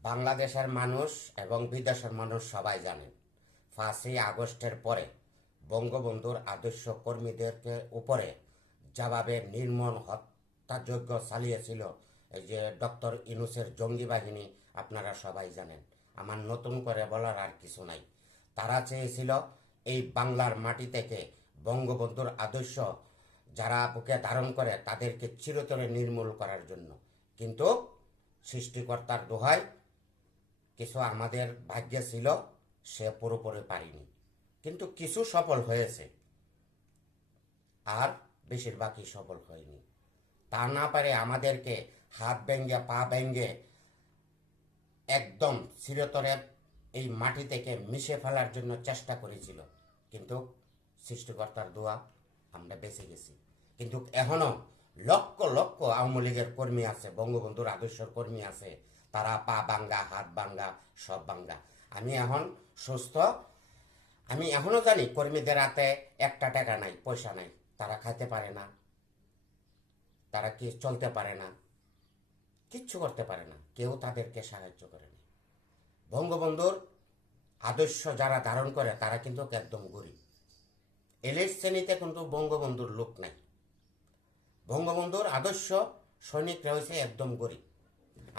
বাংলাদেশের মানুষ এবং বিদেশের মানুষ সবাই জানেন 5ই আগস্টের পরে বঙ্গবন্ধুর আদর্শ কর্মীদেরকে উপরে জবাবে নির্মম হত্যাযজ্ঞ চালিয়েছিল এই যে ডক্টর ইউনূসের জঙ্গি বাহিনী। আপনারা সবাই জানেন, আমার নতুন করে বলার আর কিছু নাই। তারা চেয়েছিল এই বাংলার মাটি থেকে বঙ্গবন্ধুর আদর্শ যারা বুকে ধারণ করে তাদেরকে চিরতরে নির্মূল করার জন্য। কিন্তু সৃষ্টিকর্তার দোহাই, কিছু আমাদের ভাগ্যে ছিল, সে পুরোপুরি পারিনি, কিন্তু কিছু সফল হয়েছে আর বেশিরভাগই সফল হয়নি। তা না পারে আমাদেরকে হাত ভেঙ্গে পা ভেঙ্গে একদম চিরতরে এই মাটি থেকে মিশে ফেলার জন্য চেষ্টা করেছিল, কিন্তু সৃষ্টিকর্তার দোয়া আমরা বেঁচে গেছি। কিন্তু এখনো লক্ষ লক্ষ আওয়ামী লীগের কর্মী আছে, বঙ্গবন্ধুর আদর্শের কর্মী আছে, তারা পা ভাঙ্গা হাত ভাঙ্গা সব ভাঙ্গা। আমি এখন সুস্থ, আমি এখনো জানি কর্মীদের হাতে একটা টাকা নাই, পয়সা নাই, তারা খাইতে পারে না, তারা কি চলতে পারে না, কিচ্ছু করতে পারে না, কেউ তাদেরকে সাহায্য করে না। বঙ্গবন্ধুর আদর্শ যারা ধারণ করে তারা কিন্তু একদম গরিব। এলিট শ্রেণীতে কিন্তু বঙ্গবন্ধুর লোক নাই। বঙ্গবন্ধুর আদর্শ সৈনিকরা হয়েছে একদম গরিব।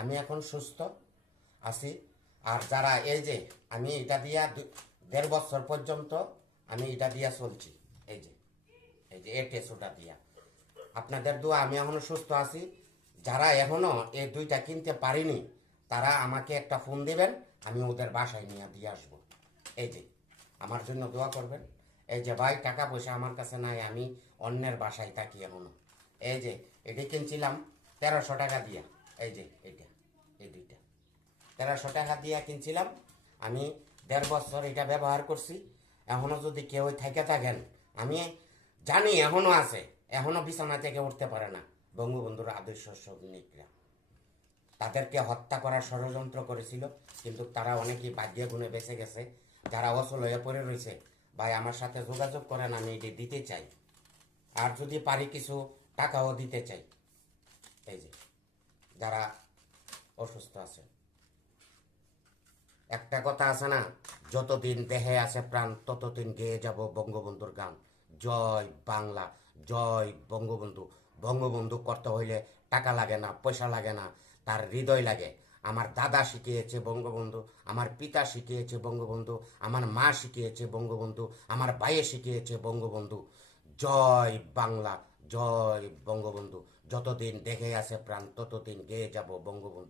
আমি এখন সুস্থ আছি। আর যারা এই যে আমি এটা দিয়া 1.5 বছর পর্যন্ত আমি এটা দিয়া চলছি, এই যে এই টেস্টটা দিয়া, আপনাদের দোয়া আমি এখনো সুস্থ আছি। যারা এখনো এই দুইটা কিনতে পারিনি তারা আমাকে একটা ফোন দিবেন, আমি ওদের বাসায় নিয়ে দিয়ে আসবো। এই যে আমার জন্য দোয়া করবেন। এই যে ভাই, টাকা পয়সা আমার কাছে নাই, আমি অন্যের বাসায় থাকি এখনো। এই যে এটি কিনছিলাম 1300 টাকা দিয়া, এই যে এইটা, এই দুইটা 1300 টাকা দিয়া কিনছিলাম। আমি 1.5 বছর এটা ব্যবহার করছি। এখনো যদি কেউ থেকে থাকেন, আমি জানি এখনো আছে, এখনো বিছানা থেকে উঠতে পারে না বঙ্গবন্ধুর আদর্শ সৈনিকরা। তাদেরকে হত্যা করার ষড়যন্ত্র করেছিল, কিন্তু তারা অনেকেই ভাগ্যে গুণে বেঁচে গেছে। যারা অচল হয়ে পড়ে রয়েছে, ভাই আমার সাথে যোগাযোগ করেন, আমি এটি দিতে চাই। আর যদি পারি কিছু টাকাও দিতে চাই। এই যে যারা অসুস্থ আছে, একটা কথা আছে না, যতদিন দেহে আছে প্রাণ ততদিন গেয়ে যাব বঙ্গবন্ধুর গান। জয় বাংলা, জয় বঙ্গবন্ধু। বঙ্গবন্ধু করতে হইলে টাকা লাগে না, পয়সা লাগে না, তার হৃদয় লাগে। আমার দাদা শিখিয়েছে বঙ্গবন্ধু, আমার পিতা শিখিয়েছে বঙ্গবন্ধু, আমার মা শিখিয়েছে বঙ্গবন্ধু, আমার ভাইয়ে শিখিয়েছে বঙ্গবন্ধু। জয় বাংলা, জয় বঙ্গবন্ধু। যতদিন দেখে আছে প্রাণ ততদিন গেয়ে যাব বঙ্গবন্ধুর